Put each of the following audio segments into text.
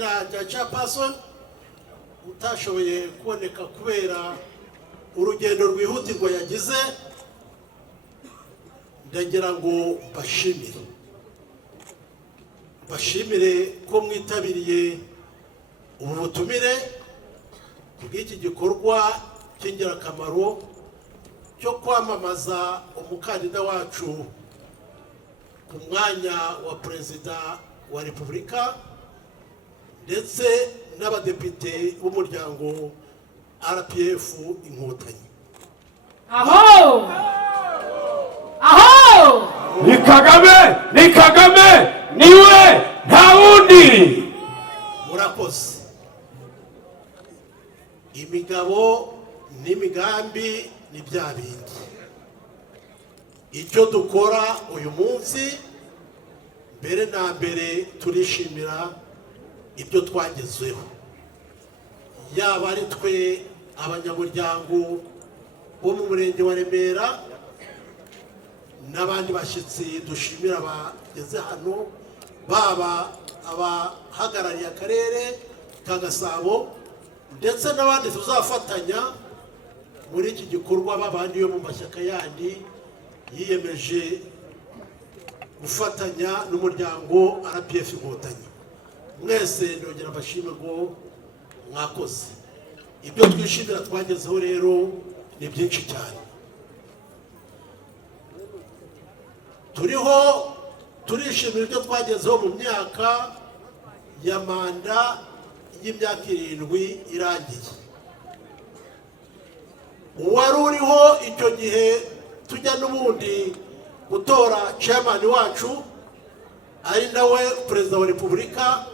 izina rya chairperson utashoboye kuboneka kubera urugendo rwihutirwa yagize, ndagira ngo bashimire ko mwitabiriye ubu butumire bw'iki gikorwa cy'ingirakamaro cyo kwamamaza umukandida wacu ku mwanya wa perezida wa Repubulika ndetse n'abadepite b'umuryango RPF Inkotanyi. Aho! Ni Kagame niwe nta wundi. Murakoze. Imigabo n'imigambi ni bya bindi. Icyo dukora uyu munsi mbere na mbere turishimira ibyo twagezeho, yaba ari twe abanyamuryango bo mu murenge wa Remera n'abandi bashyitsi dushimira bageze hano, baba abahagarariye akarere ka Gasabo ndetse n'abandi tuzafatanya muri iki gikorwa, babandi yo mu mashyaka yandi yiyemeje gufatanya n'umuryango RPF Inkotanyi. Mwese ndongera mbashimire ngo mwakoze. Ibyo twishimira twagezeho rero ni byinshi cyane. Turishimira ibyo twagezeho mu myaka ya manda y'imyaka 7 irangiye. Uwari uriho icyo gihe tujya n'ubundi gutora chairman wacu ari nawe perezida wa Repubulika,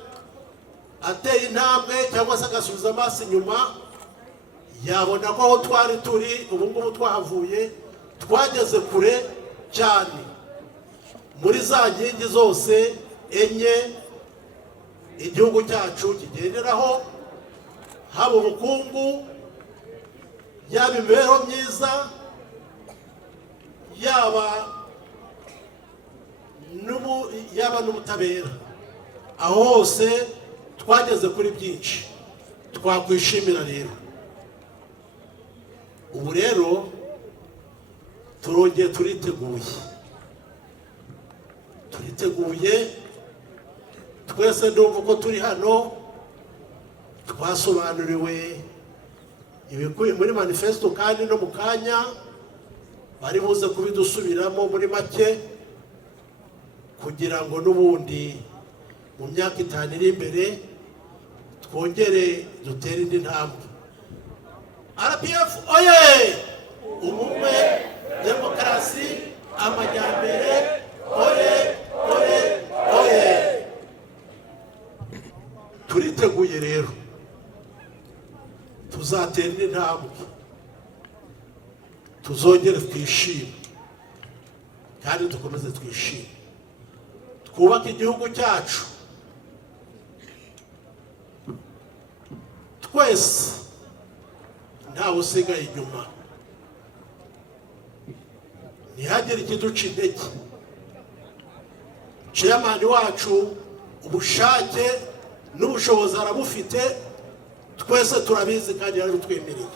ateye intambwe cyangwa se agasubiza amaso inyuma, yabona ko aho twari turi ubu ngubu twahavuye, twageze kure cyane muri za nkingi zose enye igihugu cyacu kigenderaho, haba ubukungu, yaba imibereho myiza, yaba n'ubutabera. Aho hose twageze kuri byinshi twakwishimira. Rero ubu rero turongeye turiteguye twese. ndumva ko turi hano twasobanuriwe ibikubiye muri manifesto, kandi no mu kanya bari buze kubidusubiramo muri make, kugira ngo n'ubundi mu myaka 5 iri imbere twongere dutere indi ntambwe. RPF oye! Ubumwe, demokarasi, amajyambere, oye oye oye! Turiteguye rero, tuzatera indi ntambwe, tuzongere twishime kandi dukomeze twishime, twubake igihugu cyacu twese ntawe usigaye inyuma, ntihagire ikiduca intege. Chairman wacu ubushake n'ubushobozi arabufite, twese turabizi kandi yarabitwemereye.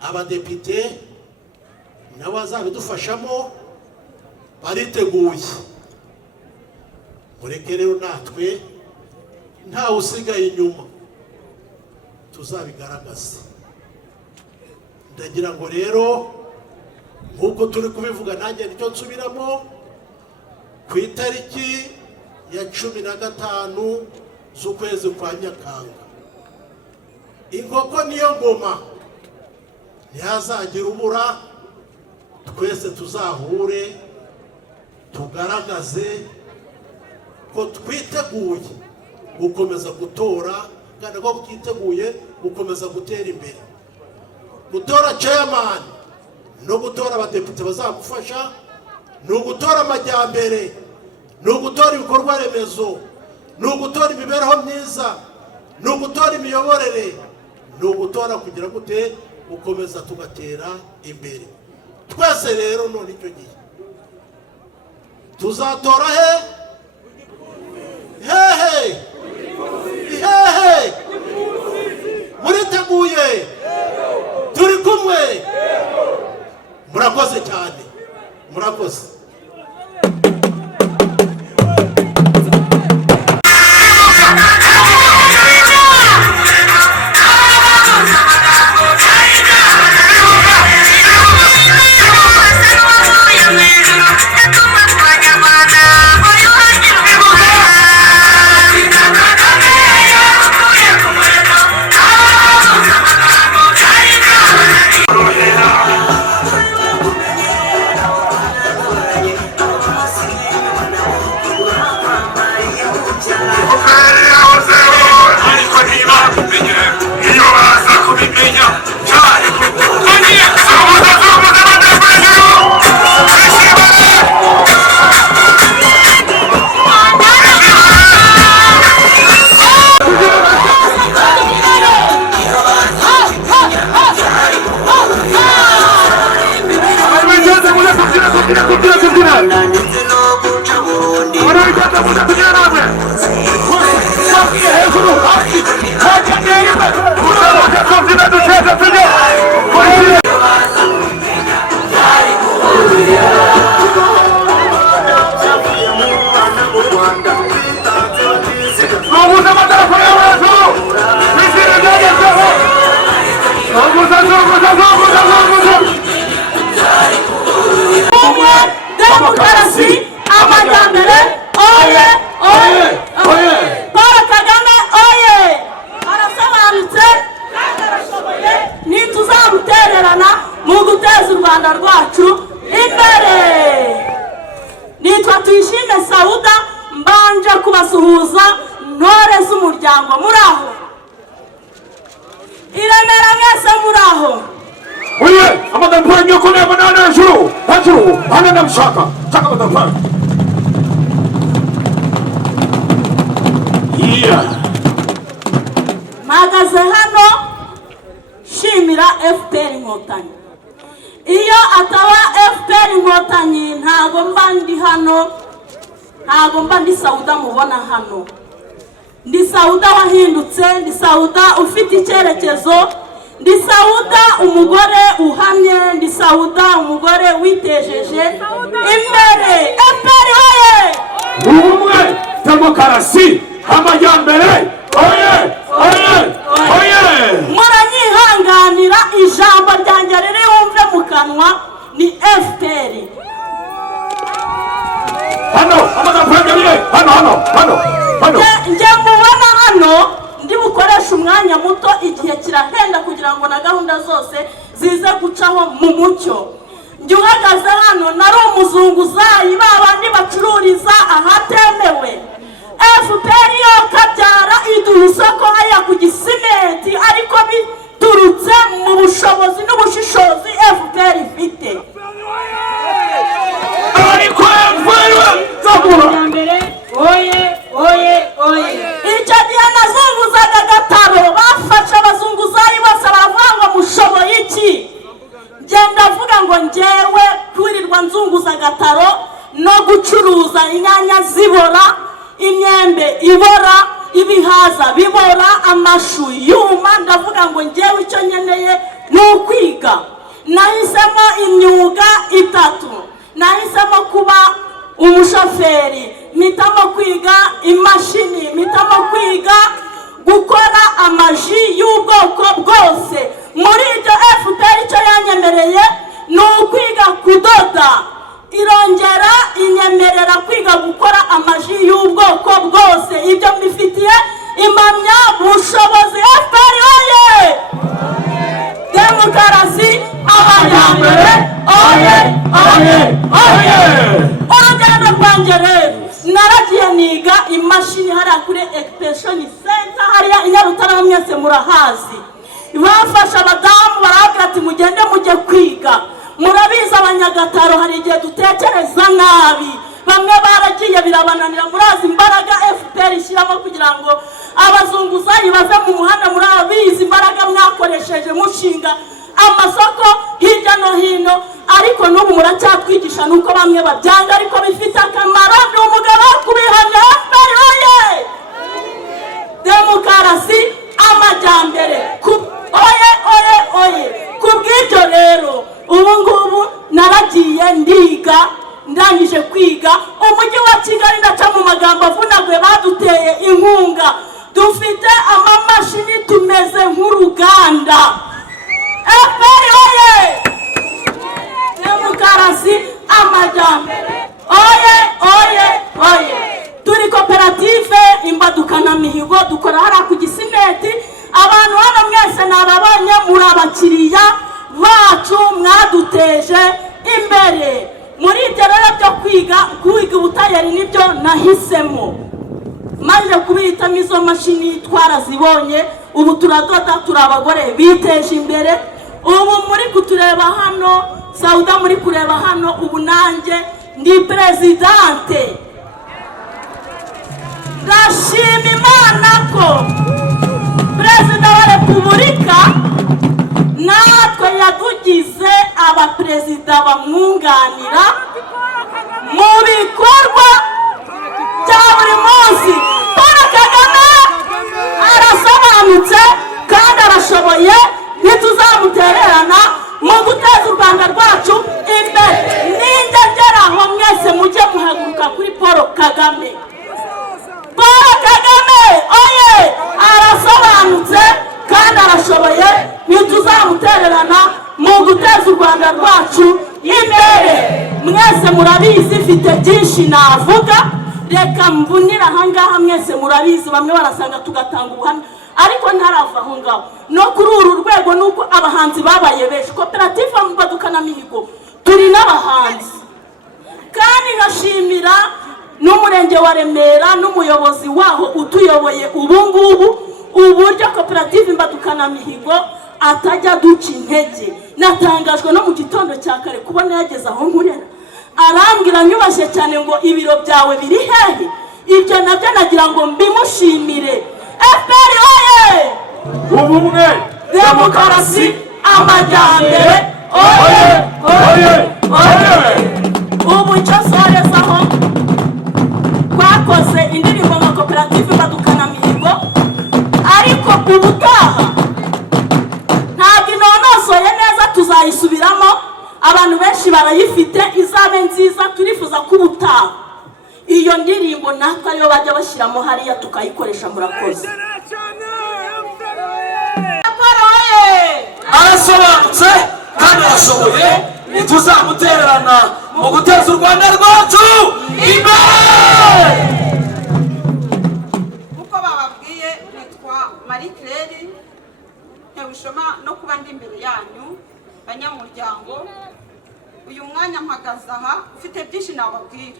Abadepite nabo bazabidufashamo bariteguye. Mureke rero natwe ntawe usigaye inyuma tuzabigaragaza. Ndagira ngo rero nk'uko turi kubivuga, nanjye nicyo nsubiramo, ku itariki ya 15 z'ukwezi kwa Nyakanga, inkoko niyo ngoma, ntihazagira ubura. Twese tuzahure tugaragaze ko twiteguye gukomeza gutora, kandi ko twiteguye gukomeza gutera imbere, gutora chairman no gutora abadepite bazagufasha, no gutora amajyambere, no gutora ibikorwa remezo, no gutora imibereho myiza, no gutora imiyoborere, no gutora kugira gute gukomeza tugatera imbere. Twese rero none icyo gihe tuzatora hehe twiteguye turi kumwe murakoze cyane murakoze Demokarasi amajyambere oye oye oye Paul Kagame oye arasobanutse kandi arashoboye ntituzamutererana mu guteza u Rwanda rwacu imbere. Nitwa Tuyishime Sauda mbanje kubasuhuza ntore z'umuryango muraho Iremera mwese muraho Oye, amadampuan yuko na banana shuru. Hajuru, hana mshaka. Chaka amadampuan. Yeah. Magaze hano shimira FPR Inkotanyi. Iyo ataba FPR Inkotanyi ntago mba ndi hano. Ntago mba ndi Sauda mubona hano. Ndi Sauda wahindutse, ndi Sauda ufite icyerekezo. Ndi Sauda umugore uhamye, ndi Sauda umugore witejeje imbere. FPR oye! Ubumwe, demokarasi, amajyambere. Oye, oye, oye. Muranyihanganira ijambo ryanjye riri wumve mu kanwa ni FPR. Hano, amadampuan yabire. Hano. Nje mubona hano ndi bukoresha umwanya muto igihe kirahenda kugira ngo na gahunda zose zize gucaho mu mucyo. Njye uhagaze hano nari umuzunguzayi babandi bacururiza ahatemewe. FPR yo kabyara iduha isoko haya ku Gisimenti ariko biturutse mu bushobozi n'ubushishozi FPR ifite. Ariko FPR zabura. Oye. Icyo gihe nazunguzaga Gataro bafashe abazunguzayi bose baravuga ngo mushoboye iki? Genda vuga ngo njyewe kwirirwa nzunguza Gataro no gucuruza inyanya zibora, imyembe ibora, ibihaza bibora, amashu yuma. Ndavuga ngo njyewe icyo nkeneye ni ukwiga. Nahisemo imyuga itatu. Nahisemo kuba umushoferi, mpitamo kwiga imashini, mpitamo kwiga gukora amaji y'ubwoko bwose. Muri ibyo FPR icyo yanyemereye ni ukwiga kudoda, irongera inyemerera kwiga gukora amaji y'ubwoko bwose. Ibyo mbifitiye impamya bushobozi. FPR oye! Demokarasi amajyambere oye. Urugendo rwanjye rero naragiye niga imashini hariya kuri Extension Center hariya i Nyarutarama mwese murahazi. Bafasha abadamu barabwira ati mugende mujye kwiga. Murabizi abanyagataro hari igihe dutekereza nabi. Bamwe baragiye birabananira murazi imbaraga FPR ishyiramo kugira ngo abazunguzayi bave mu muhanda. Murabizi imbaraga mwakoresheje mushinga amasoko hirya no hino ariko n'ubu muracyatwigisha nuko bamwe babyanga ariko bifite akamaro. Ndi umugabo kubihamya. FPR oye! Demokarasi amajyambere kwiga. Umujyi wa Kigali ndaca mu magambo avunaguye baduteye inkunga, dufite amamashini tumeze nk'uruganda. FPR oye! Demokarasi amajyambere oye oye oye! Turi koperative Imbadukana Mihigo, dukora hariya ku Gisimenti. Abantu hano mwese nababonye muri abakiriya bacu, mwaduteje imbere. Muri ibyo rero byo kwiga ubutayeri nibyo nahisemo, maze kubitamo izo mashini twarazibonye. Ubu turadoda, turi abagore biteje imbere. Ubu muri kutureba hano, Sauda muri kureba hano, ubu nanjye ndi presidente. Ndashima Imana ko Perezida wa Repubulika natwe yadugize abaperezida bamwunganira mu bikorwa bya buri munsi. Paul Kagame arasobanutse kandi arashoboye, ntituzamutererana mu guteza u Rwanda rwacu imbere. Ninjye ngeraho mwese mujye muhaguruka kuri Paul Kagame. Paul Kagame oye! Arasobanutse kandi arashoboye, ntituzamutererana mu guteza u Rwanda rwacu imbere. Mwese murabizi, mfite byinshi navuga, reka mvunira ahangaha. Mwese murabizi, bamwe barasanga tugatanga ubuhamya, ariko ntarava aho ngaho. No kuri uru rwego nuko abahanzi babaye benshi. Koperative Imbadukana Mihigo turi n'abahanzi, kandi nkashimira n'umurenge wa Remera n'umuyobozi waho utuyoboye ubu ngubu, uburyo koperative Imbadukana Mihigo atajya duca intege. Natangajwe no mu gitondo cya kare kubona yageze aho nkurera, arambwira nyubashye cyane ngo ibiro byawe biri hehe. Ibyo nabyo nagira ngo mbimushimire. FPR oye! ubumwe, Demokarasi amajyambere oye oye oye! Ubu icyo sorezaho, twakoze indirimbo nka koperative Imbadukana Mihigo, ariko ubutaha ntabwo inonosoye neza, tuzayisubiramo. Abantu benshi barayifite, izabe nziza. Turifuza ko ubutaha iyo ndirimbo natwe ariyo bajya bashyiramo hariya tukayikoresha. Murakoze. Arasobanutse kandi arashoboye, ntituzamutererana mu guteza u Rwanda rwacu imbere. Uko bababwiye, nitwa Marie Claire, ntewishoma no kuba ndi imbere yanyu banyamuryango. Uyu mwanya mpagaze aha ufite byinshi nababwira,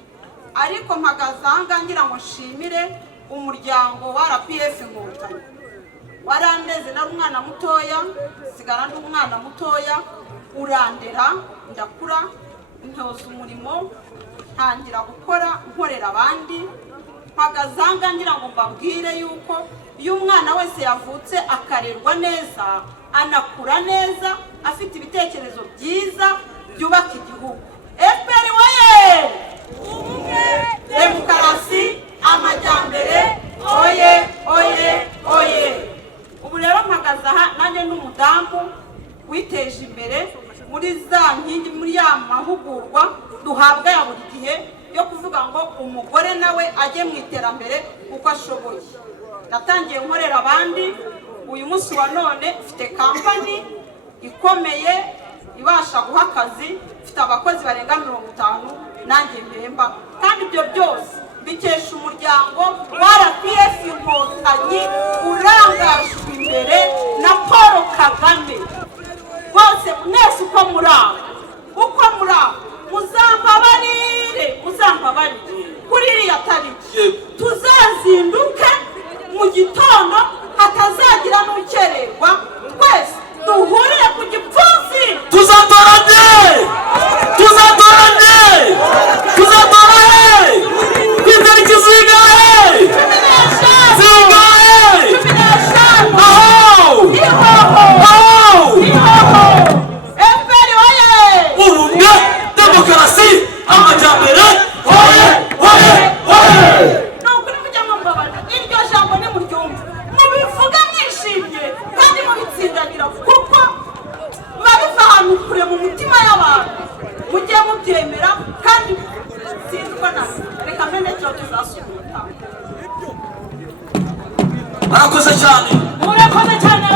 ariko mpagaze aha ngaha ngira ngo nshimire umuryango wa RPF Inkotanyi. Warandeze nari umwana mutoya, sigara ndi umwana mutoya, urandera ndakura, ntoza umurimo, ntangira gukora nkorera abandi. Mpagaze aha ngaha ngira ngo mbabwire yuko iyo umwana wese yavutse akarerwa neza, anakura neza, afite ibitekerezo byiza byubaka igihugu. FPR oye! Demokarasi amajyambere oye oye oye! Ubu rero mpagaze aha nanjye n'umudamu witeje imbere muri za nkingi, muri ya mahugurwa duhabwa ya buri gihe yo kuvuga ngo umugore nawe ajye mu iterambere uko ashoboye. Natangiye nkorera abandi, uyu munsi wa none mfite kampani ikomeye ibasha guha akazi, mfite abakozi barenga 50 nanjye mpemba, kandi ibyo byose bikesha umuryango wa RPF Inkotanyi urangajwe imbere na Paul Kagame. Bose mwese uko muri aho muzambabarire kuri iriya tariki, tuzazinduke mu gitondo hatazagira n'ukererwa, twese duhurire ku gipfunsi. Tuzatorane ku itariki zingahe? 15. FPR oye! Ubumwe, demokarasi amajyambere oye oye oye! Nukuri mujya mumbabarira, iryo jambo nimuryumva mubivuga mwishimye kandi mubitsindagira, kuko babiva ahantu kure mu mutima y'abantu. Mujye mubyemera kandi murakoze cyane. murakoze cyane.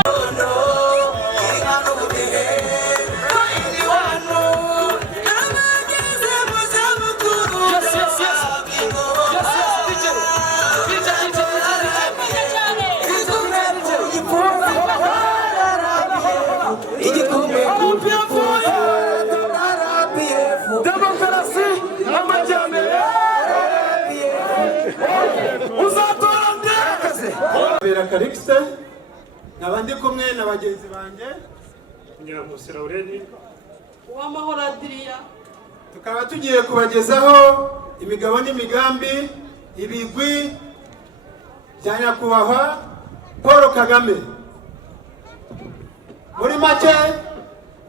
Demokarasi amajyambere uzatora Bera Calixte nkaba ndi kumwe na bagenzi banjye Nyiragusi Laureni uwamahoro Adria, tukaba tugiye kubagezaho imigabo n'imigambi ibigwi bya nyakubahwa Paul Kagame. Muri make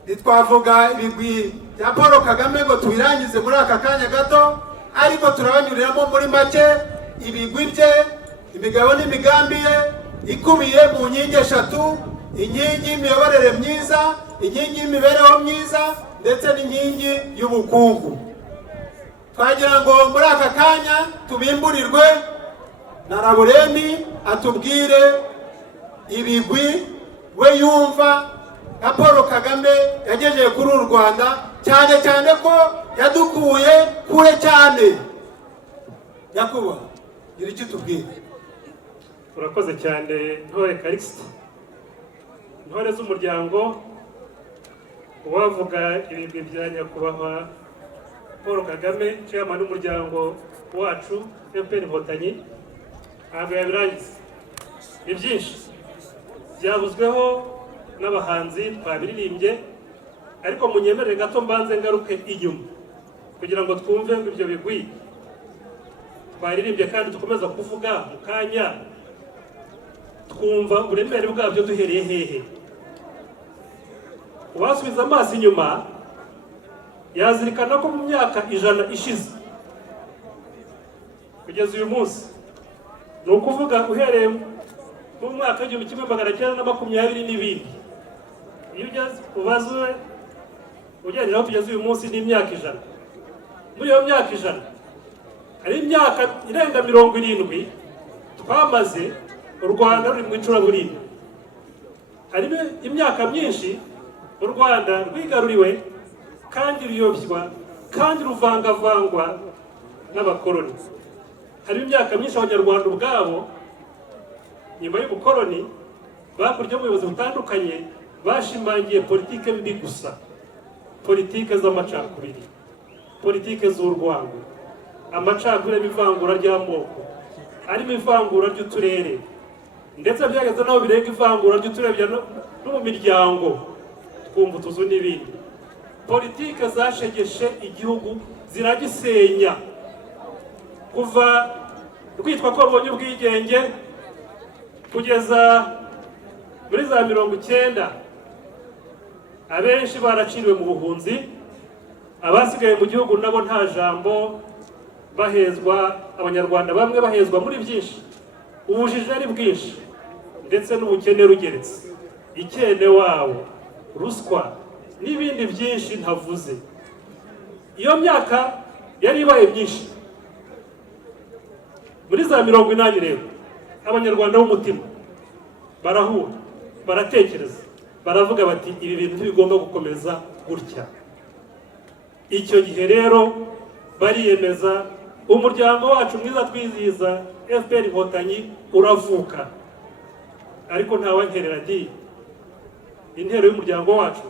ntitwavuga ibigwi bya Paul Kagame ngo tubirangize muri aka kanya gato, ariko turabanyuriramo muri make ibigwi bye, imigabo n'imigambi ye ikubiye mu nkingi eshatu: inkingi y'imiyoborere myiza, inkingi y'imibereho myiza, ndetse n'inkingi y'ubukungu. Twagira ngo muri aka kanya tubimburirwe na Laureni atubwire ibigwi we yumva nka Paul Kagame yagejeje kuri uru Rwanda, cyane cyane ko yadukuye kure cyane. Nyakubahwa, gira icyo tubwire. urakoze cyane Ntore Calixte. Intore z'umuryango, uwavuga ibigwi bya nyakubahwa Paul Kagame chairman w'umuryango wacu FPR Inkotanyi ntabwo yabirangiza. Ni byinshi byavuzweho n'abahanzi twabiririmbye, ariko munyemerere gato mbanze ngaruke inyuma kugira ngo twumve ngo ibyo bigwi twaririmbye kandi dukomeza kuvuga mu kanya twumva uburemere bwabyo duhereye hehe. Uwasubiza amaso inyuma yazirikana ko mu myaka 100 ishize kugeza uyu munsi, ni ukuvuga uhereye mu mwaka w'1922, iyo ugeze ubazwe ugereraho tugeze uyu munsi ni imyaka 100. Muri iyo myaka 100 hari imyaka irenga 70 twamaze u Rwanda ruri mu icuraburindi. Harimo imyaka myinshi u Rwanda rwigaruriwe kandi ruyobywa kandi ruvangavangwa n'abakoloni. Harimo imyaka myinshi abanyarwanda ubwabo nyuma y'ubukoloni bakurya mu buyobozi butandukanye bashimangiye politike mbi gusa, politike z'amacakubiri, politike z'urwango, amacakubiri n'ivangura ry'amoko, arimo ivangura ry'uturere, ndetse byageze naho birenga ivangura ry'uturere no mu miryango, twumva utuzu n'ibindi. Politike zashegeshe igihugu ziragisenya kuva rwitwa ko rubonye ubwigenge kugeza muri za 90. Abenshi baraciriwe mu buhunzi, abasigaye mu gihugu nabo nta jambo, bahezwa, abanyarwanda bamwe bahezwa muri byinshi, ubujiji ari bwinshi ndetse n'ubukene rugeretse, ikene wabo, ruswa n'ibindi byinshi ntavuze. Iyo myaka yari ibaye byinshi. Muri za 80 rero abanyarwanda b'umutima barahura, baratekereza, baravuga bati ibi bintu ntibigomba gukomeza gutya. Icyo gihe rero bariyemeza, umuryango wacu mwiza twizihiza FPR Inkotanyi uravuka. Ariko ntawanterera di intero y'umuryango wacu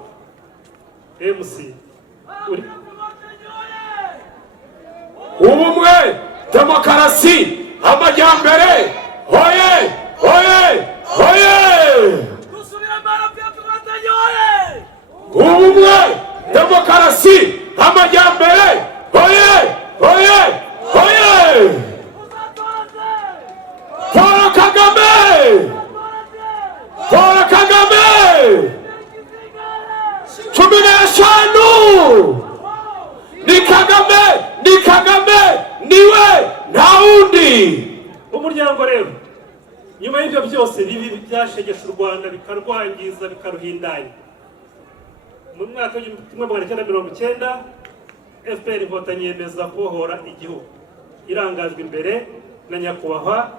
MC uri ubumwe, demokarasi, amajyambere. Hoye hoye hoye! Ubumwe, demokarasi, amajyambere. Hoye hoye hoye! Paul Kagame, Paul Kagame, 15 ni Kagame, ni Kagame, niwe nta wundi. umuryango rero. Nyuma y'ibyo byose bibi byashegesha u Rwanda bikarwangiza bikaruhindanya, mu mwaka w'1990 FPR Inkotanyi yemeza kubohora igihugu, irangajwe imbere na nyakubahwa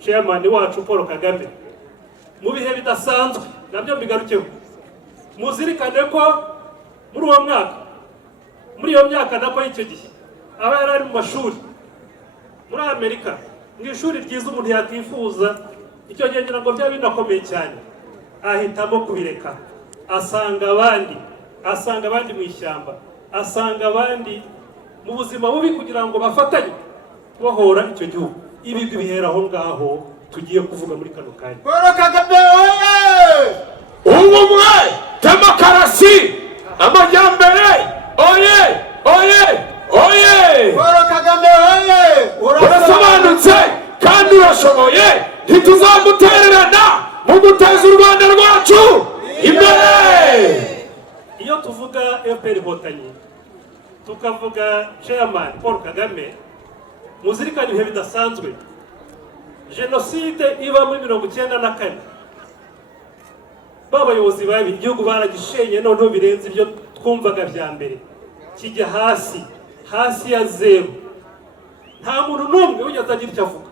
chairman wacu Paul Kagame mu bihe bidasanzwe nabyo mbigarukeho. Muzirikane ko muri uwo mwaka, muri iyo myaka nako y'icyo gihe aba yari ari mu mashuri muri Amerika, mu ishuri ryiza umuntu yakwifuza, icyo gihe ngira ngo byaba binakomeye cyane, ahitamo kubireka, asanga abandi mu ishyamba, asanga abandi mu buzima bubi kugira ngo bafatanye kubohora icyo gihugu. Ibigwi bihera aho ngaho tugiye kuvuga muri kano kanya. Paul Kagame oye! Ubumwe, demokarasi, amajyambere, oye oye oye! Paul Kagame oye! Urasobanutse kandi urashoboye, ntituzamutererana mu guteza u Rwanda rwacu imbere. Iyo tuvuga FPR Inkotanyi tukavuga chairman Paul Kagame, muzirikane ibihe bidasanzwe. Jenoside iba muri 1994, babayobozi babi igihugu baragishenye, noneho birenze ibyo twumvaga bya mbere, kijya hasi ya zero. Nta muntu n'umwe wigeze agira icyo avuga,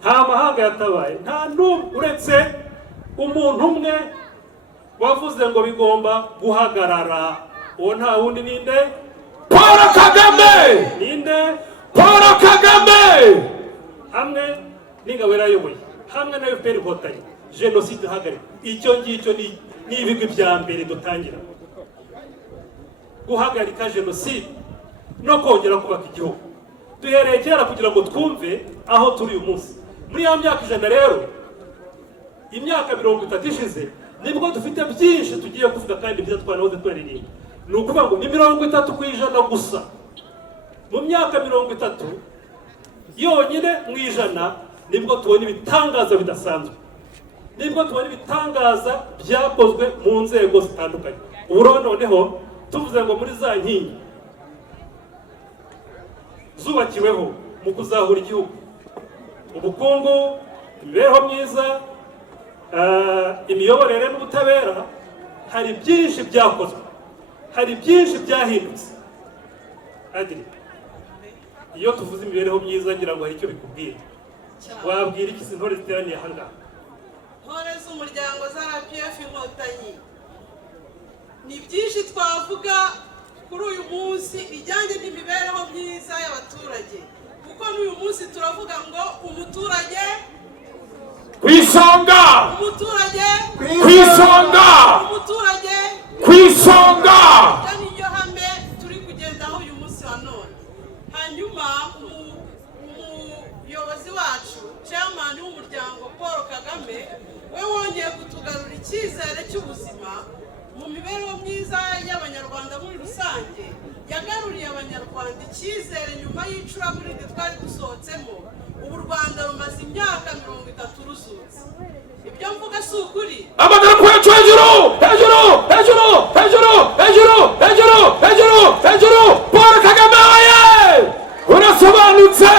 nta mahanga yatabaye, nta n'umwe uretse umuntu umwe wavuze ngo bigomba guhagarara. Uwo nta wundi ninde? Paul Kagame! Ninde? Paul Kagame! Hamwe n'ingabo yarayoboye, hamwe na FPR Inkotanyi, jenoside ihagarika. Icyo ngicyo ni ibigwi bya mbere dutangira, guhagarika jenoside no kongera kubaka igihugu. Duhereye kera kugira ngo twumve aho turi uyu munsi. Muri ya myaka 100 rero, imyaka 30 ishize, nibwo dufite byinshi tugiye kuvuga kandi byiza twanahoze twaririmba. Ni ukuvuga ngo ni 30% gusa. Mu myaka 30 yonyine mu ijana nibwo tubona ibitangaza bidasanzwe, nibwo tubona ibitangaza byakozwe mu nzego zitandukanye. Ubu noneho tuvuze ngo muri za nkingi zubakiweho mu kuzahura igihugu, ubukungu, imibereho myiza, imiyoborere n'ubutabera, hari byinshi byakozwe, hari byinshi byahindutse. Adri, iyo tuvuze imibereho myiza ngira ngo hari icyo bikubwira. Wabwira iki intore ziteraniye aha ngaha? Intore z'umuryango za RPF Inkotanyi, ni byinshi twavuga kuri uyu munsi bijyanye n'imibereho myiza y'abaturage, kuko n'uyu munsi turavuga ngo umuturage kwisonga, umuturage kwisonga, umuturage kwisonga. niyo hame turi kugendaho uyu munsi wa none. Hanyuma umuyobozi wacu chairman w'umuryango Paul Kagame, we wongeye kutugarura icyizere cy'ubuzima mu mibereho myiza y'abanyarwanda muri rusange. Yagaruriye abanyarwanda icyizere nyuma y'icuraburindi twari dusohotsemo. Ubu u Rwanda rumaze imyaka 30 rusutse. Ibyo mvuga si ukuri? Amagarapo yacu hejuru, hejuru, hejuru, hejuru, hejuru, hejuru, hejuru, hejuru. Paul Kagame oye! Urasobanutse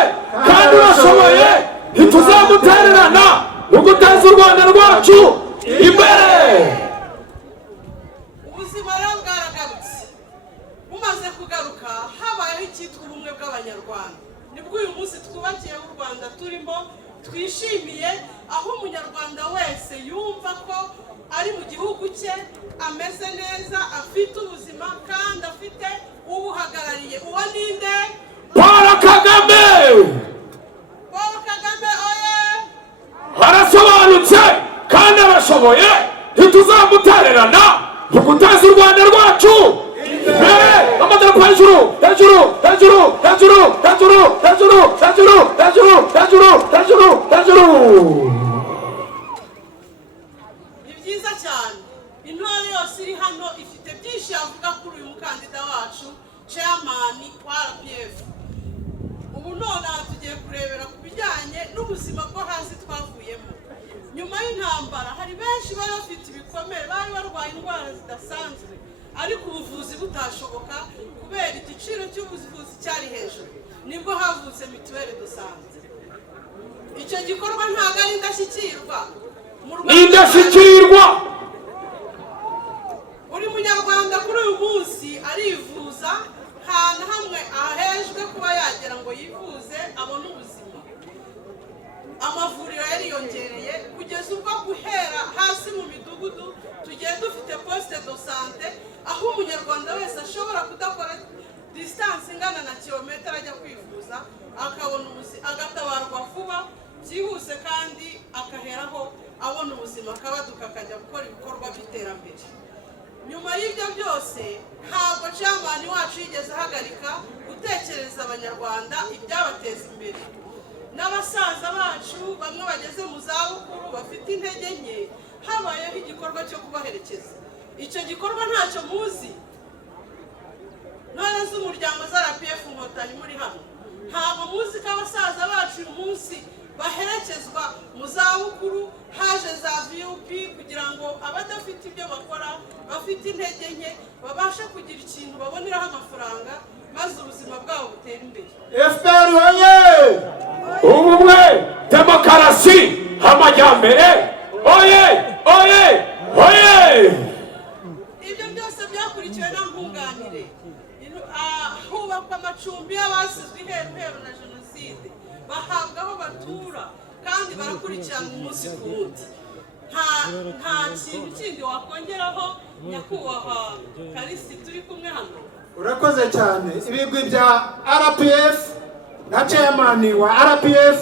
kandi urashoboye, ntituzamutererana mu guteza u Rwanda rwacu imbere. Ubuzima rero bwaragarutse. Bumaze kugaruka, habayeho icyitwa ubumwe bw'abanyarwanda. Nibwo uyu munsi twubakiye u Rwanda turimo, twishimiye, aho umunyarwanda wese yumva ko ari mu gihugu cye, ameze neza, afite ubuzima kandi afite ubuhagarariye. Uwo ninde? Paul Kagame! Paul Kagame oye! Arasobanutse kandi arashoboye, ntituzamutererana mu guteza u Rwanda rwacu imbere. Amadarapo hejuru, hejuru, hejuru, hejuru, hejuru, hejuru, hejuru, hejuru, hejuru, hejuru, hejuru. Ni byiza cyane. Intore yose iri hano ifite byinshi yavuga kuri uyu mukandida wacu chairman wa RPF. Ubu none tugiye kurebera ku bijyanye n'ubuzima bwo hasi twavuyemo. Nyuma y'intambara hari benshi bari bafite ibikomere, bari barwaye indwara zidasanzwe, ariko ubuvuzi butashoboka kubera igiciro cy'ubuvuzi cyari hejuru. Nibwo havutse mituweli de sante. Icyo gikorwa ntabwo ari indashyikirwa. Indashyikirwa. Buri munyarwanda kuri uyu munsi arivuza, nta na hamwe ahejwe kuba yagira ngo yivuze abone ubuzima. amavuriro yariyongereye kugeza ubwo guhera hasi mu midugudu tugiye dufite poste de sante aho umunyarwanda wese ashobora kudakora distance ingana na kilometero ajya kwivuza akabona agatabarwa vuba byihuse kandi akaheraho abona ubuzima akabaduka akajya gukora ibikorwa by'iterambere. Nyuma y'ibyo byose ntabwo chairman wacu yigeze ahagarika gutekereza abanyarwanda ibyabateza imbere. N'abasaza bacu bamwe bageze mu zabukuru bafite intege nke habayeho igikorwa cyo kubaherekeza. Icyo gikorwa ntacyo muzi. None z'umuryango za RPF Inkotanyi muri hano ntabwo muzi ko abasaza bacu uyu munsi baherekezwa mu zabukuru, haje za VUP kugira ngo abadafite ibyo bakora bafite intege nke babashe kugira ikintu baboneraho amafaranga maze ubuzima bwabo butera imbere. FPR oye! Ubumwe, demokarasi, amajyambere, oye oye oye! Ibyo byose byakurikiwe na nkunganire. Hubakwa amacumbi y'abasizwe iheruheru na jenoside, bahabwa aho batura kandi barakurikirana umunsi ku wundi. Nta kintu kindi wakongeraho nyakubahwa Kalisi turi kumwe hano. Urakoze cyane. Ibigwi bya RPF na chairman wa RPF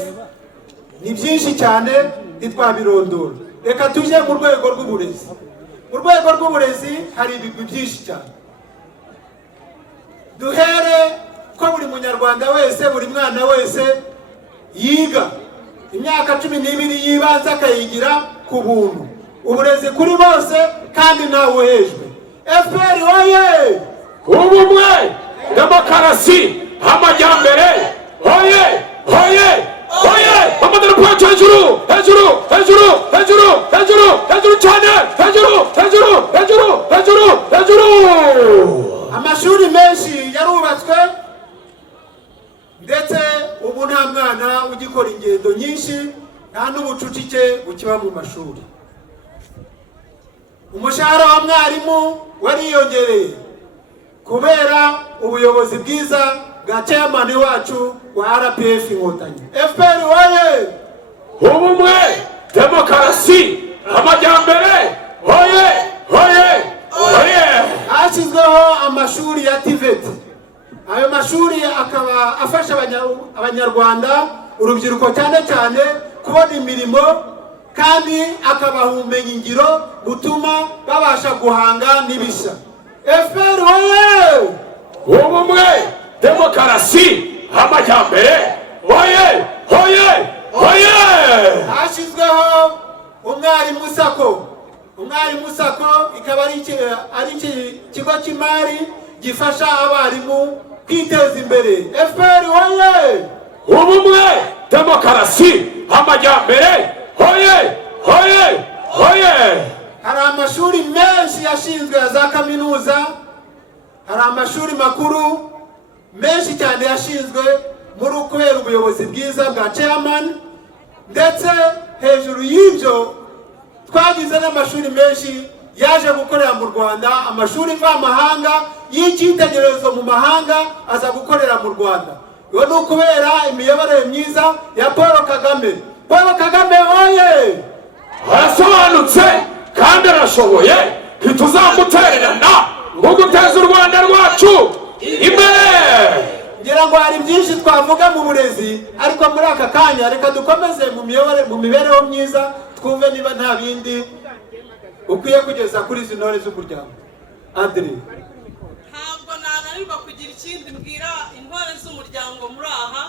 ni byinshi cyane ntitwabirondora. Reka tujye mu rwego rw'uburezi. Mu rwego rw'uburezi hari ibigwi byinshi cyane. Duhere ko buri munyarwanda wese, buri mwana wese yiga imyaka 12 yibanza akayigira ku buntu. Uburezi kuri bose kandi ntawe uhejwe. FPR oye! Ubumwe, demokarasi, amajyambere, oye oye oye! Amadarapo yacu hejuru hejuru hejuru hejuru hejuru hejuru cyane, hejuru hejuru hejuru hejuru hejuru! Amashuri menshi yarubatswe ndetse ubu nta mwana ugikora ingendo nyinshi, nta n'ubucucike bukiba mu mashuri. Umushahara wa mwarimu wariyongereye kubera ubuyobozi bwiza bwa chairman wacu wa RPF Inkotanyi. FPR oye! Ubumwe, demokarasi, amajyambere, oye oye oye! Hashyizweho amashuri ya TVET. Ayo mashuri akaba afasha abanyarwanda, urubyiruko cyane cyane kubona imirimo kandi akabaha ubumenyi ngiro butuma babasha guhanga n'ibishya. FPR oye! Ubumwe, demokarasi, amajyambere, oye oye oye! Hashyizweho umwarimu sako. Umwarimu sako ikaba ari ikigo cy'imari gifasha abarimu kwiteza imbere. FPR oye! Ubumwe, demokarasi, amajyambere, oye oye oye! Hari amashuri menshi yashinzwe ya za kaminuza, hari amashuri makuru menshi cyane yashinzwe muri kubera ubuyobozi bwiza bwa chairman, ndetse hejuru y'ibyo twagize n'amashuri menshi yaje gukorera mu Rwanda, amashuri mvamahanga y'icyitegererezo mu mahanga aza gukorera mu Rwanda. Iyo ni ukubera imiyoborere myiza ya Paul Kagame. Paul Kagame oye! Arasobanutse kandi arashoboye, ntituzamutererana mu guteza u Rwanda rwacu imbere. Ngira ngo hari byinshi twavuga mu burezi, ariko muri aka kanya reka dukomeze mu mibereho myiza, twumve niba nta bindi ukwiye kugeza kuri izi ntore z'umuryango. Adri, ntabwo nananirwa kugira ikindi mbwira intore z'umuryango muri aha,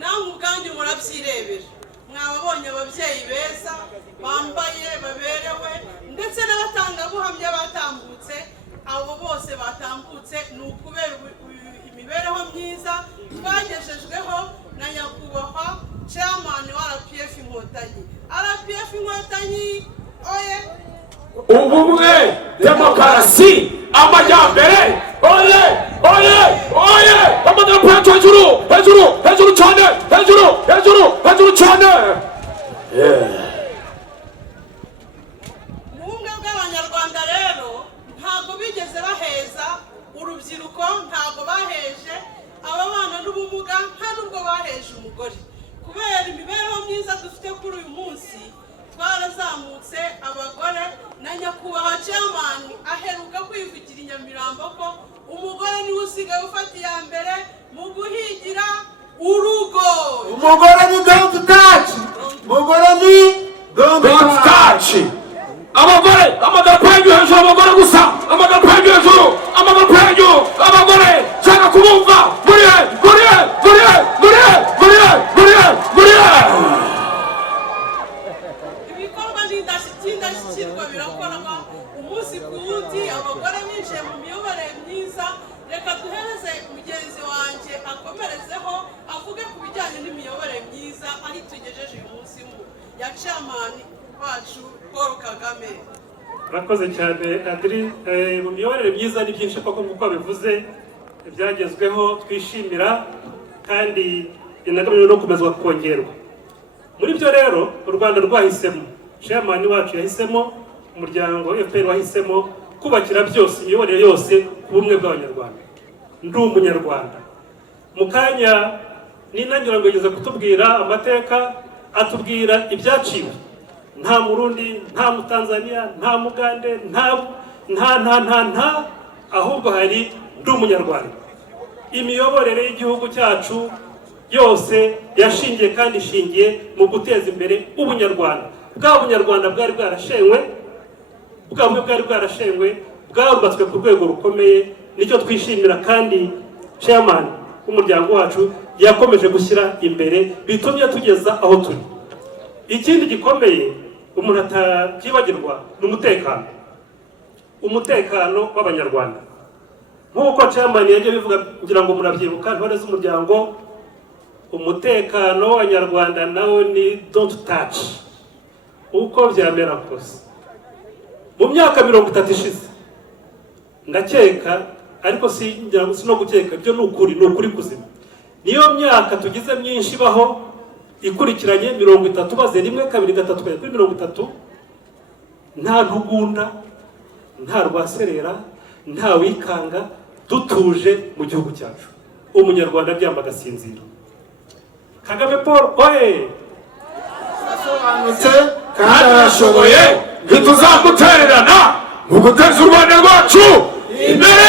namwe ubwanyu murabyirebera. Mwababonye ababyeyi beza bambaye baberewe, ndetse n'abatangabuhamya batambutse. Abo bose batambutse ni ukubera imibereho myiza twagejejweho na nyakubahwa chairman wa RPF Inkotanyi. RPF Inkotanyi oye! Ubumwe, demokarasi, amajyambere, oye oye oye! Amadarapo yacu hejuru hejuru hejuru cyane, hejuru hejuru hejuru cyane. Ubumwe bw'abanyarwanda rero ntabwo bigeze baheza urubyiruko, ntabwo baheje ababana n'ubumuga, nta nubwo baheje umugore, kubera imibereho myiza dufite kuri uyu munsi twarazamutse abagore na nyakubahwa chairman aheruka kwivugira i Nyamirambo ko umugore niwe usigaye ufata iya mbere mu guhigira urugo. umugore ni don't touch, umugore ni don't touch. abagore amagara penyu hejuru, abagore gusa amagara penyu hejuru, amagara penyu abagore shaka kubumva muriye muriye muriye muriye muriye muriye muriye. Ibikorwa n'indashyikirwa birakorwa umunsi ku wundi, abagore binjiye mu miyoborere myiza. Reka duhereze mugenzi wanjye akomerezeho avuge ku bijyanye n'imiyoborere myiza aho tugejeje uyu munsi ya chairman wacu Paul Kagame. Murakoze cyane Adri. Mu miyoborere myiza ni byinshi koko nk'uko bivuze byagezweho twishimira kandi inagamije no kumezwa kongerwa. Muri byo rero u Rwanda rwahisemo, chairman wacu yahisemo, umuryango FPR wahisemo kubakira byose, imiyoborere yose ku bumwe bw'abanyarwanda. Ndi umunyarwanda. Mu kanya n'intangira ngo yigeze kutubwira amateka, atubwira ibyaciwe. Nta Murundi, nta Mutanzania, nta Mugande, nta ahubwo hari ndi umunyarwanda. Imiyoborere y'igihugu cyacu yose yashingiye kandi ishingiye mu guteza imbere ubunyarwanda. Bwa bunyarwanda bwari bwarashenywe, bwarubatswe ku rwego rukomeye, nicyo twishimira kandi chairman w'umuryango wacu yakomeje gushyira imbere, bitumye tugeza aho turi. Ikindi gikomeye umuntu atakibagirwa ni umutekano w'abanyarwanda. Nk'uko chairman yagiye bivuga, ngira ngo murabyibuka, ntore z'umuryango, umutekano w'abanyarwanda nawo ni don't touch. Uko byamera kose mu myaka 30 ishize, ndakeka, ariko singira ngo no gukeka, byo ni ukuri kuzima, niyo myaka tugize myinshi baho ikurikiranye 30 baze rimwe kabiri gatatu kuri 30, nta ntugunda, nta rwaserera, nta wikanga, dutuje mu gihugu cyacu, umunyarwanda aryamba agasinzira. Kagame Paul oye asobanutse kandi arashoboye, ntituzamutererana mu guteza u Rwanda rwacu imbere.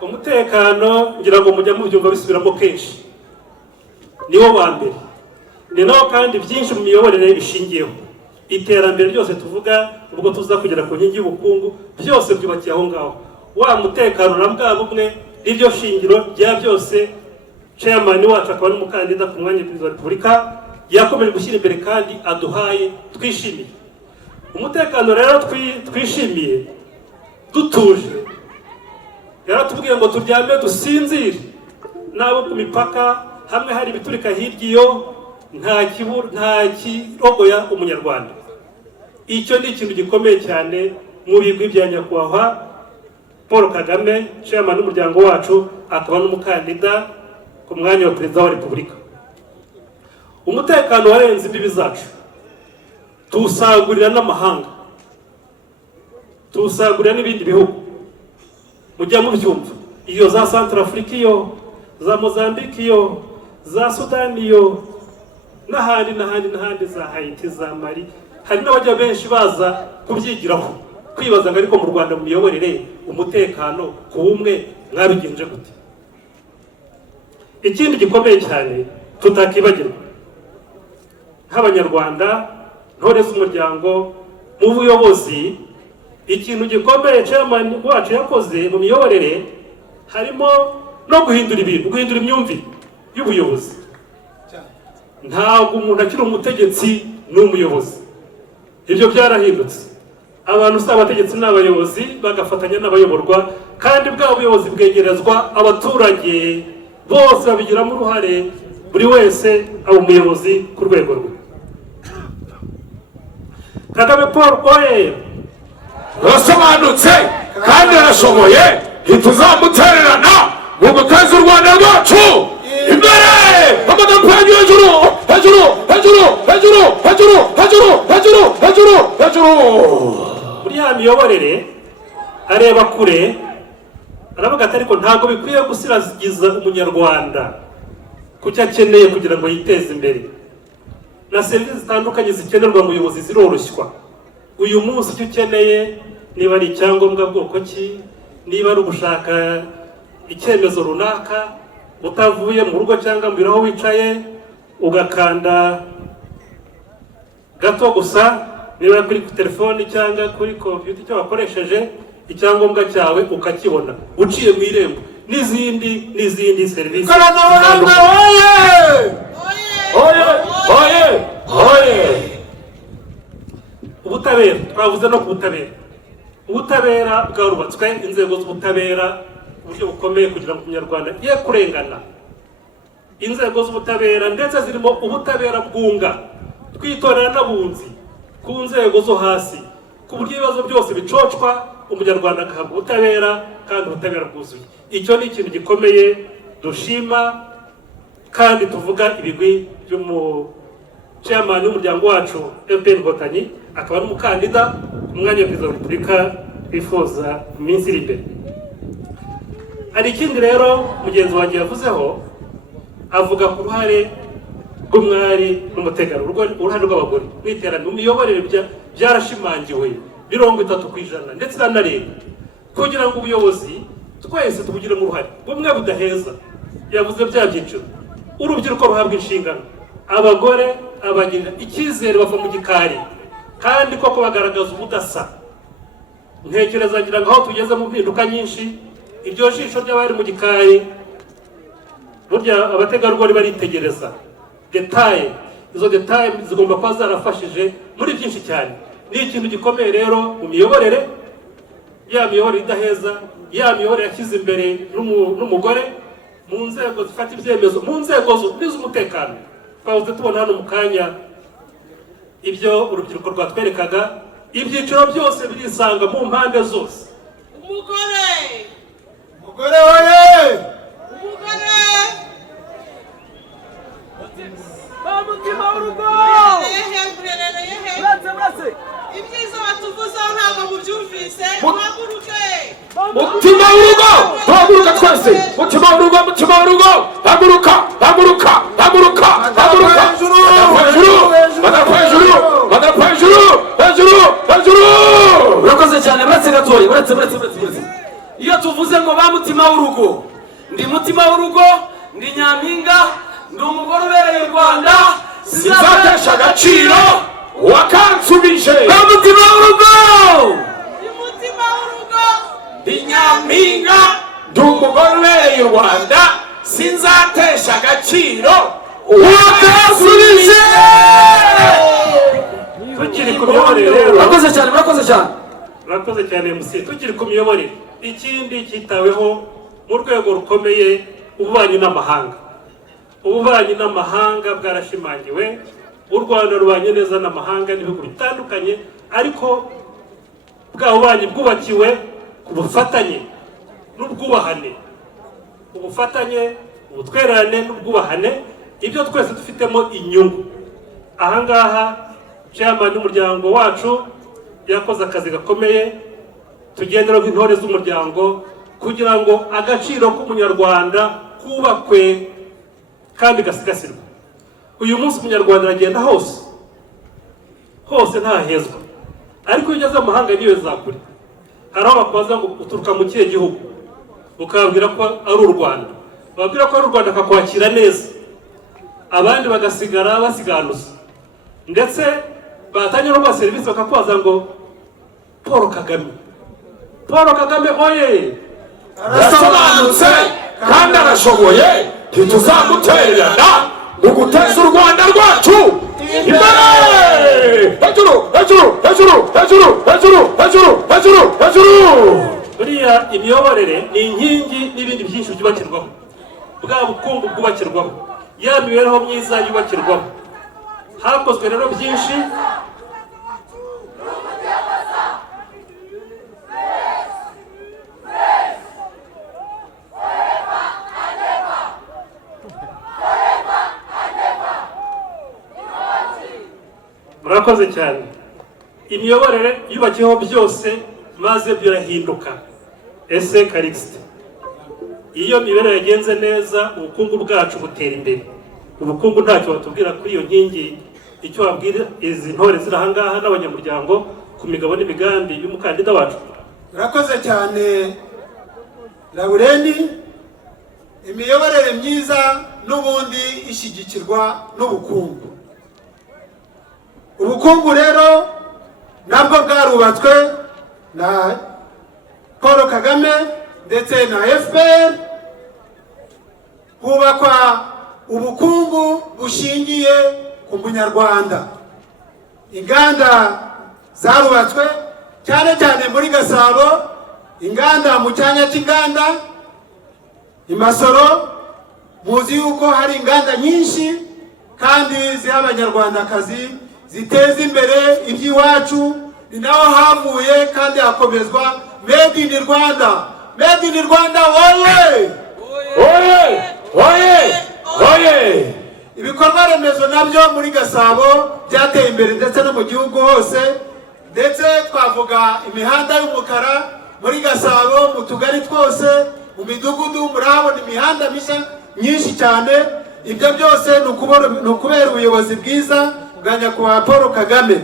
Umutekano ngira ngo mujya mubyumva bisubiramo kenshi, niwo wa mbere, ni naho kandi byinshi mu miyoborere bishingiyeho. Iterambere ryose tuvuga, ubwo tuza kugera ku nkingi y'ubukungu, byose byubakiye aho ngaho. Wa mutekano na bwa bumwe niryo shingiro rya byose. Chairman wacu akaba n'umukandida ku mwanya wa Repubulika yakomeje gushyira imbere kandi aduhaye twishimiye. Umutekano rero twishimiye dutuje, yaratubwiye ngo turyame dusinzire, nabo ku mipaka hamwe hari ibiturika hirya iyo nta kirogoya umunyarwanda. Icyo ni ikintu gikomeye cyane mu bigwi bya nyakubahwa Paul Kagame, chairman w'umuryango wacu, akaba n'umukandida ku mwanya wa perezida wa Repubulika. Umutekano warenze imbibi zacu, tuwusagurira n'amahanga, tuwusagurira n'ibindi bihugu. Mujya mubyumva, iyo za Centrafrique, iyo za Mozambique, iyo za Sudani, iyo n'ahandi, za Haiti, za Mali. Hari n'abajya benshi baza kubyigiraho, kwibaza ngo ariko mu Rwanda mu miyoborere, umutekano ku bumwe mwabigenje gute? Ikindi gikomeye cyane tutakibagirwa, nk'abanyarwanda, ntore z'umuryango, mu buyobozi, ikintu gikomeye chairman wacu yakoze mu miyoborere harimo no guhindura ibintu, guhindura imyumvire y'ubuyobozi. Ntabwo umuntu akiri umutegetsi n'umuyobozi, ibyo byarahindutse. Abantu si abategetsi n'abayobozi, bagafatanya n'abayoborwa, kandi bwa buyobozi bwegerezwa abaturage bose, babigiramo uruhare, buri wese aba umuyobozi ku rwego rwe. Kagame Paul oye arasobanutse kandi arashoboye, ntituzamutererana mu guteza u Rwanda rwacu imbere. Amagambo yanyu hejuru hejuru hejuru hejuru hejuru hejuru hejuru hejuru hejuru. Muri ya miyoborere areba kure, aravuga ati ariko ntabwo bikwiye gusiragiza umunyarwanda, ku cyo akeneye kugira ngo yiteze imbere, na serivisi zitandukanye zikenerwa mu buyobozi ziroroshywa. Uyu munsi icyo ukeneye, niba ari icyangombwa bwoko ki, niba ari ugushaka icyemezo runaka utavuye mu rugo cyangwa mu biro aho wicaye, ugakanda gato gusa, niba kuri telefoni cyangwa kuri kompiyuta icyo wakoresheje, icyangombwa cyawe ukakibona uciye mu irembo, n'izindi serivisi. Ikoranabuhanga ubutabera, twavuze no ku butabera. Ubutabera bwarubatswe, inzego z'ubutabera uburyo bukomeye kugira ngo umunyarwanda ye kurengana. Inzego z'ubutabera ndetse zirimo ubutabera bwunga, twitorera n'abunzi ku nzego zo hasi, ku buryo ibibazo byose bicocwa, umunyarwanda agahabwa ubutabera kandi ubutabera bwuzuye. Icyo ni ikintu gikomeye dushima, kandi tuvuga ibigwi by'umuchairman w'umuryango wacu FPR Inkotanyi, akaba n'umukandida ku mwanya wa perezida wa repubulika twifuza mu minsi iri imbere. Hari ikindi rero mugenzi wanjye yavuzeho, avuga ku ruhare rw'umwari n'umutegarugori, uruhare rw'abagore mu iterambere, mu miyoborere byarashimangiwe 30% ndetse na leta, kugira ngo ubuyobozi twese tubugiremo uruhare bumwe budaheza. Yavuze bya byiciro, urubyiruko ruhabwa inshingano, abagore abagirira icyizere, bava mu gikari kandi koko bagaragaza ubudasa. Ntekereza ngira ngo aho tugeze mu mpinduka nyinshi, iryo jisho ry'abari mu gikari, burya abategarugori baritegereza detaye. Izo detaye zigomba kuba zarafashije muri byinshi cyane. Ni ikintu gikomeye rero mu miyoborere, ya miyoborere idaheza, ya miyoborere yashyize imbere n'umugore mu nzego zifata ibyemezo, mu nzego z'umutekano. Twavuze tubona hano mu kanya ibyo urubyiruko rwatwerekaga, ibyiciro byose birisanga mu mpande zose. Umugore bamutima w'urugo ibyiza batuvuzaho ntabwo mubyumvise. Muhaguruke mutima w'urugo, haguruka twese. Mutima w'urugo, mutima w'urugo, haguruka, haguruka, haguruka, haguruka. Madarapo hejuru, madarapo hejuru, hejuru, hejuru. urakoze cyane. Uretse gatoya, uretse iyo tuvuze ngo ba mutima w'urugo, ndi mutima w'urugo, ndi nyampinga, ndi umugore ubereye u Rwanda, Sinzatesha agaciro wakansubije. ba mutima w'urugo, umutima w'urugo, Ndi nyampinga, ndi umugore ubereye u Rwanda, sinzatesha agaciro wakansubije. Tukiri ku miyoborere rero, urakoze cyane, urakoze cyane. urakoze cyane MC. Tukiri ku miyoborere, ikindi cyitaweho mu rwego rukomeye, ububanyi n'amahanga. Ububanyi n'amahanga bwarashimangiwe, u Rwanda rubanye neza n'amahanga n'ibihugu bitandukanye, ariko bwa bubanyi bwubakiwe ku bufatanye n'ubwubahane, ubufatanye, ubutwererane n'ubwubahane, ibyo twese dufitemo inyungu. Ahangaha chairman w'umuryango wacu yakoze akazi gakomeye, tugendera nk'intore z'umuryango kugira ngo agaciro k'umunyarwanda kubakwe kandi gasigasirwa. Uyu munsi umunyarwanda aragenda hose ntahezwa, ariko iyo ugeze mu mahanga niyo zakure. Hari aho bakubaza ngo uturuka mu kihe gihugu, ukababwira ko ari u Rwanda, babwira ko ari u Rwanda akakwakira neza, abandi bagasigara basiganuza, ndetse batangira no serivisi bakakubaza ngo Paul Kagame oye, Arasobanutse kandi arashoboye, ntituzamutererana mu guteza u Rwanda rwacu imbere. Hejuru, hejuru, hejuru, hejuru, hejuru, hejuru, hejuru, hejuru. Buriya imiyoborere ni inkingi n'ibindi byinshi byubakirwaho, bwa bukungu bwubakirwaho, ya mibereho myiza yubakirwaho. Hakozwe rero byinshi. Murakoze cyane. Imiyoborere yubakiyeho byose maze birahinduka. Ese Calixte, iyo mibereho yagenze neza ubukungu bwacu butera imbere. Ubukungu ntacyo batubwira kuri iyo nkingi, icyo wabwira izi ntore ziri ahangaha n'abanyamuryango ku migabo n'imigambi y'umukandida wacu. Urakoze cyane Laureni. Imiyoborere myiza n'ubundi ishyigikirwa n'ubukungu. Ubukungu rero nabwo bwarubatswe na Paul Kagame ndetse na FPR. Hubakwa ubukungu bushingiye ku munyarwanda. Inganda zarubatswe cyane cyane muri Gasabo, inganda mu cyanya cy'inganda Imasoro. Muzi yuko hari inganda nyinshi kandi ziha abanyarwandakazi ziteza imbere iby'iwacu. Ni naho havuye kandi hakomezwa Made in Rwanda. Made in Rwanda oye! Oye! Oye! Oye! Ibikorwa remezo nabyo muri Gasabo byateye imbere ndetse no mu gihugu hose. Ndetse twavuga imihanda y'umukara muri Gasabo, mu tugari twose, mu midugudu murahabona imihanda mishya nyinshi cyane. Ibyo byose ni ukubera ubuyobozi bwiza bwa nyakubahwa Paul Kagame.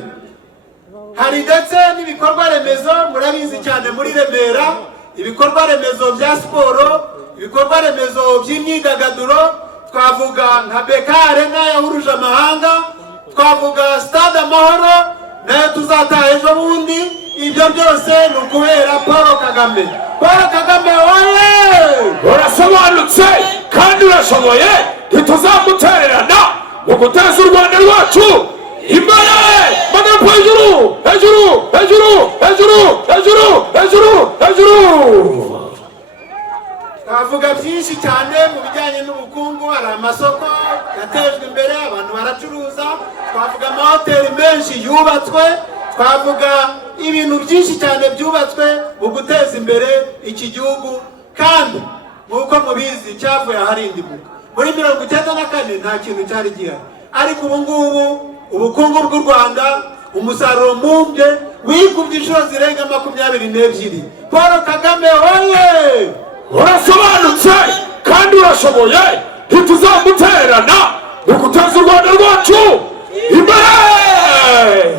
Hari ndetse n'ibikorwa remezo murabizi cyane muri Remera, ibikorwa remezo bya siporo, ibikorwa remezo by'imyidagaduro. Twavuga nka BK Arena yahuruje amahanga, twavuga Stade Amahoro nayo tuzataha ejo bundi. Ibyo byose ni ukubera Paul Kagame. Paul Kagame oye! Urasobanutse kandi urashoboye, ntituzamutererana mu guteza u Rwanda rwacu imbere. Amadapo hejuru, hejuru, hejuru, hejuru, hejuru, hejuru, hejuru. Twavuga byinshi cyane mu bijyanye n'ubukungu. Hari amasoko yatejwe imbere, abantu baracuruza. Twavuga amahoteli menshi yubatswe. Twavuga ibintu byinshi cyane byubatswe mu guteza imbere iki gihugu. Kandi nk'uko mubizi cyavuye aharindimuka. Muri 1994 nta kintu cyari gihari, ariko ubu ngubu ubukungu bw'u Rwanda, umusaruro mumbye wikubye inshuro zirenga 22. Paul Kagame oye! Urasobanutse kandi urashoboye, ntituzamutererana mu guteza u Rwanda rwacu imbere.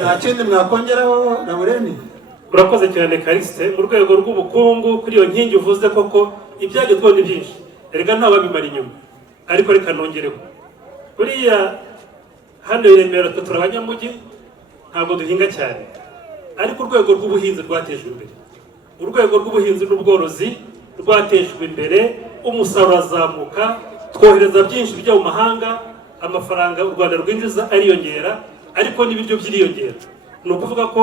Nta kindi mwakongeraho Laureni? Urakoze cyane Kariste. Mu rwego rw'ubukungu kuri iyo nkingi uvuze koko ibyagezweho ni byinshi, erega ntawabimara inyuma. Ariko reka nongereho, buriya hano i Remera twe turi abanyamujyi, ntabwo duhinga cyane, ariko urwego rw'ubuhinzi rwatejwe imbere. Urwego rw'ubuhinzi n'ubworozi rwatejwe imbere, umusaruro urazamuka, twohereza byinshi bijya mu mahanga, amafaranga u Rwanda rwinjiza ariyongera, ariko n'ibiryo byiriyongera. Ni ukuvuga ko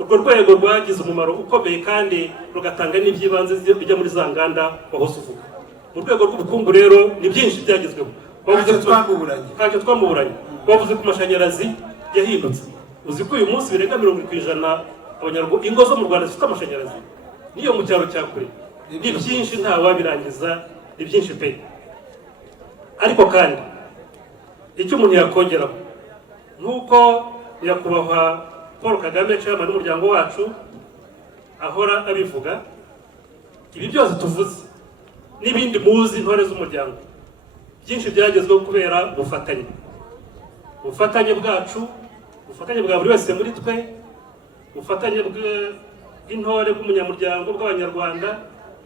urwo rwego rwagize umumaro ukomeye kandi rugatanga n'iby'ibanze bijya muri za nganda wahoze uvuga. Mu rwego rw'ubukungu rero ni byinshi byagezweho. Ntacyo twamuburanye. Wavuze ku mashanyarazi yahindutse. Uzi ko uyu munsi birenga 70% ingo zo mu Rwanda zifite amashanyarazi, niyo mu cyaro cya kure. Ni byinshi ntawabirangiza, ni byinshi pe. Ariko kandi icyo umuntu yakongeraho, nk'uko nyakubahwa Paul Kagame chairman n'umuryango wacu ahora abivuga, ibi byose tuvuze n'ibindi muzi ntore z'umuryango byinshi byagezweho kubera ubufatanye bwacu, ubufatanye bwa buri wese muri twe, ubufatanye bw'intore bw'umunyamuryango bw'abanyarwanda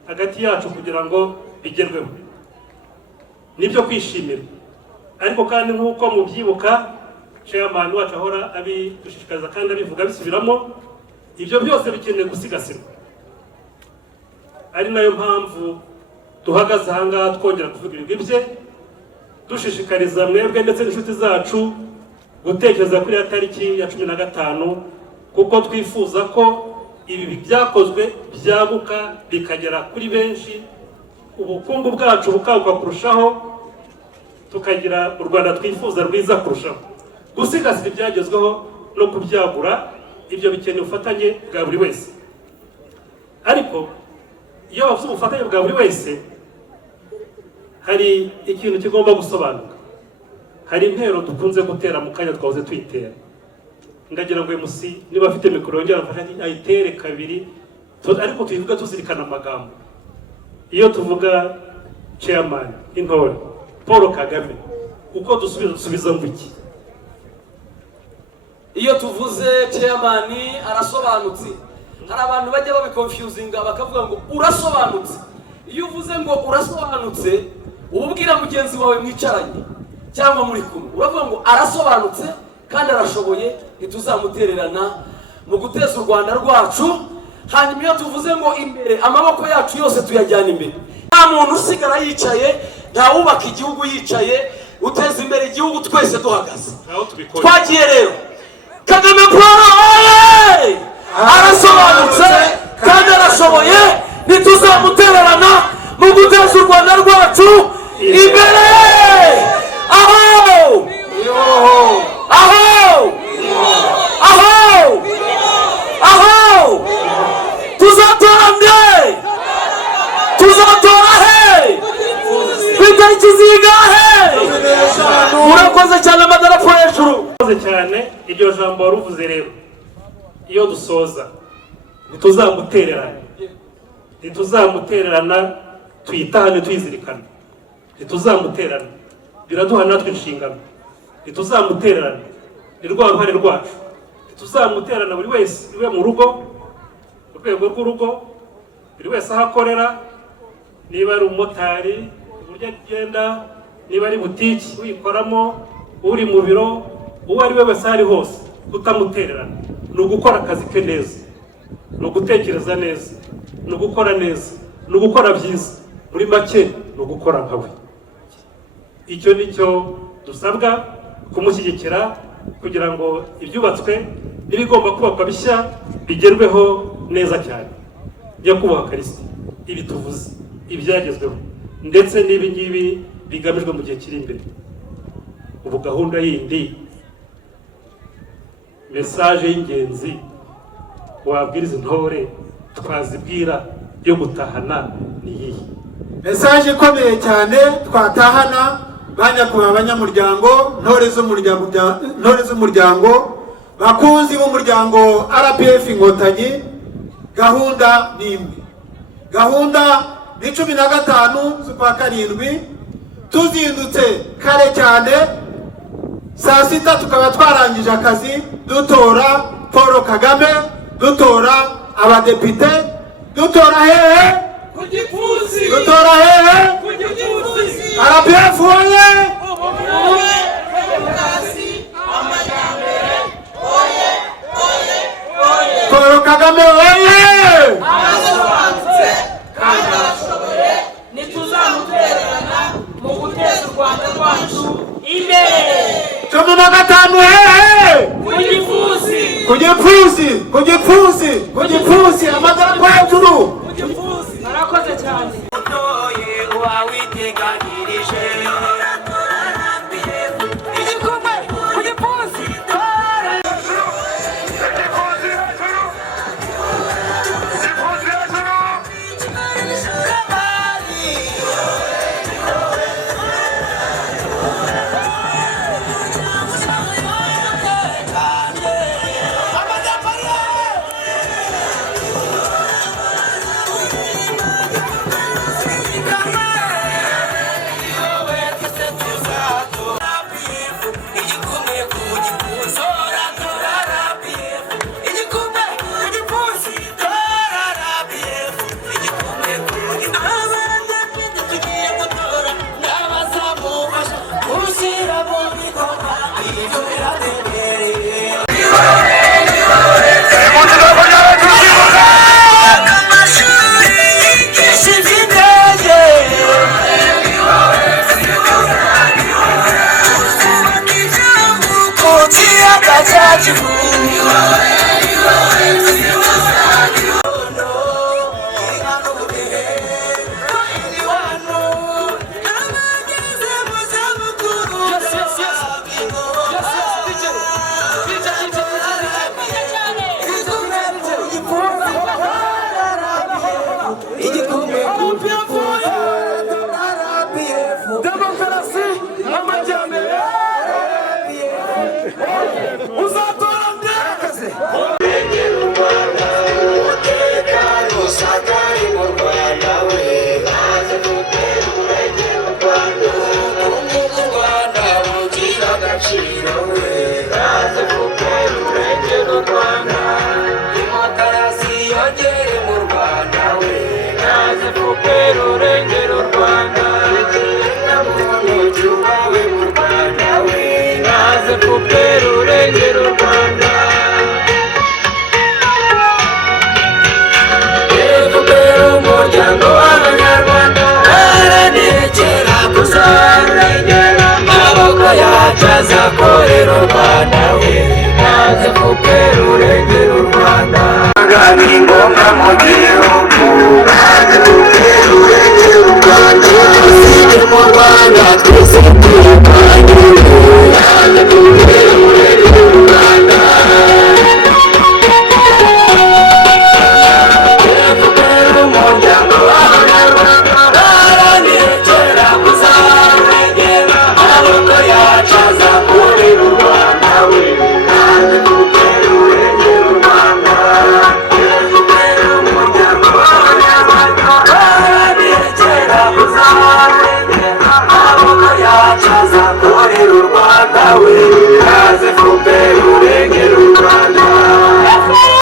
hagati yacu kugira ngo bigerweho. Nibyo kwishimira. Ariko kandi nk'uko mubyibuka chairman wacu ahora abidushishikariza kandi abivuga bisubiramo, ibyo byose bikeneye gusigasirwa. Ari nayo mpamvu duhagaze ahangaha twongera kuvuga ibigwi bye, dushishikariza mwebwe ndetse n'inshuti zacu gutekereza kuri ya tariki ya 15, kuko twifuza ko ibi byakozwe byaguka bikagera kuri benshi, ubukungu bwacu bukaguka kurushaho, tukagira u Rwanda twifuza rwiza kurushaho. Gusigasira ibyagezweho no kubyagura, ibyo bikeneye ubufatanye bwa buri wese. Ariko iyo bavuze ubufatanye bwa buri wese, hari ikintu kigomba gusobanuka. Hari intero dukunze gutera mu kanya twahoze twitera. Ndagira ngo MC niba afite mikoro yongera afasha ayitere kabiri, ariko tuyivuga tuzirikana amagambo. Iyo tuvuga chairman intore Paul Kagame uko dusubiza ngo iki? Iyo tuvuze chairman arasobanutse, hari abantu bajya babiconfusinga bakavuga ngo urasobanutse. Iyo uvuze ngo urasobanutse ububwira mugenzi wawe mwicaranye cyangwa muri kumwe, uravuga ngo arasobanutse kandi arashoboye, ntituzamutererana mu guteza u Rwanda rwacu. Hanyuma iyo tuvuze ngo imbere, amaboko yacu yose tuyajyana imbere. Nta muntu usigara yicaye, nta wubaka igihugu yicaye, uteza imbere igihugu twese duhagaze. Twagiye rero Kagame Paul arasobanutse kandi arashoboye, ntituzamutererana mu guteza u Rwanda rwacu imbere. Aho tuzatora he kw'itariki zingahe? Urakoze cyane amadarapo hejuru. Urakoze cyane iryo jambo waruvuze rero. Iyo dusoza ntituzamutererana tuyitahane tuyizirikana, ntituzamutererana biraduha natwe inshingano, ntituzamutererana ni rwa ruhare rwacu, ntituzamutererana buri wese iwe mu rugo, mu rwego rw'urugo, buri wese aho akorera, niba ari umumotari uburyo agenda, niba ari butiki uyikoramo, uri mu biro, uwo ari we wese ari hose, kutamutererana ni ugukora akazi ke neza, ni ugutekereza neza, ni ugukora neza, ni ugukora byiza, muri make ni ugukora nkawe. Icyo nicyo dusabwa kumushyigikira kugira ngo ibyubatswe n'ibigomba kubakwa bishya bigerweho neza cyane. Nyakubahwa Kristo, ibi tuvuze ibyagezweho ndetse n'ibi ngibi bigamijwe mu gihe kiri imbere, ubu gahunda yindi, message y'ingenzi wabwiriza intore twazibwira yo gutahana ni iyi? Message ikomeye cyane twatahana banyakubahwa abanyamuryango, ntore z'umuryango, bakunzi b'umuryango RPF Inkotanyi. Gahunda ni imwe, gahunda ni 15 z'ukwa karindwi, tuzindutse kare cyane, saa sita tukaba twarangije akazi, dutora Paul Kagame, dutora abadepite, dutora hehe ku Gipfunsi, dutora hehe ku Gipfunsi. RPF oye! Paul Kagame oye! arasobanutse kandi arashoboye, ntituzamutererana mu guteza u Rwanda rwacu imbere. 15 hehe ku Gipfunsi, amadarapo hejuru. Murakoze cyane. Uwawiteganirije naza korera u Rwanda we naza kupera urengera u Rwanda ni ngombwa mu gihugu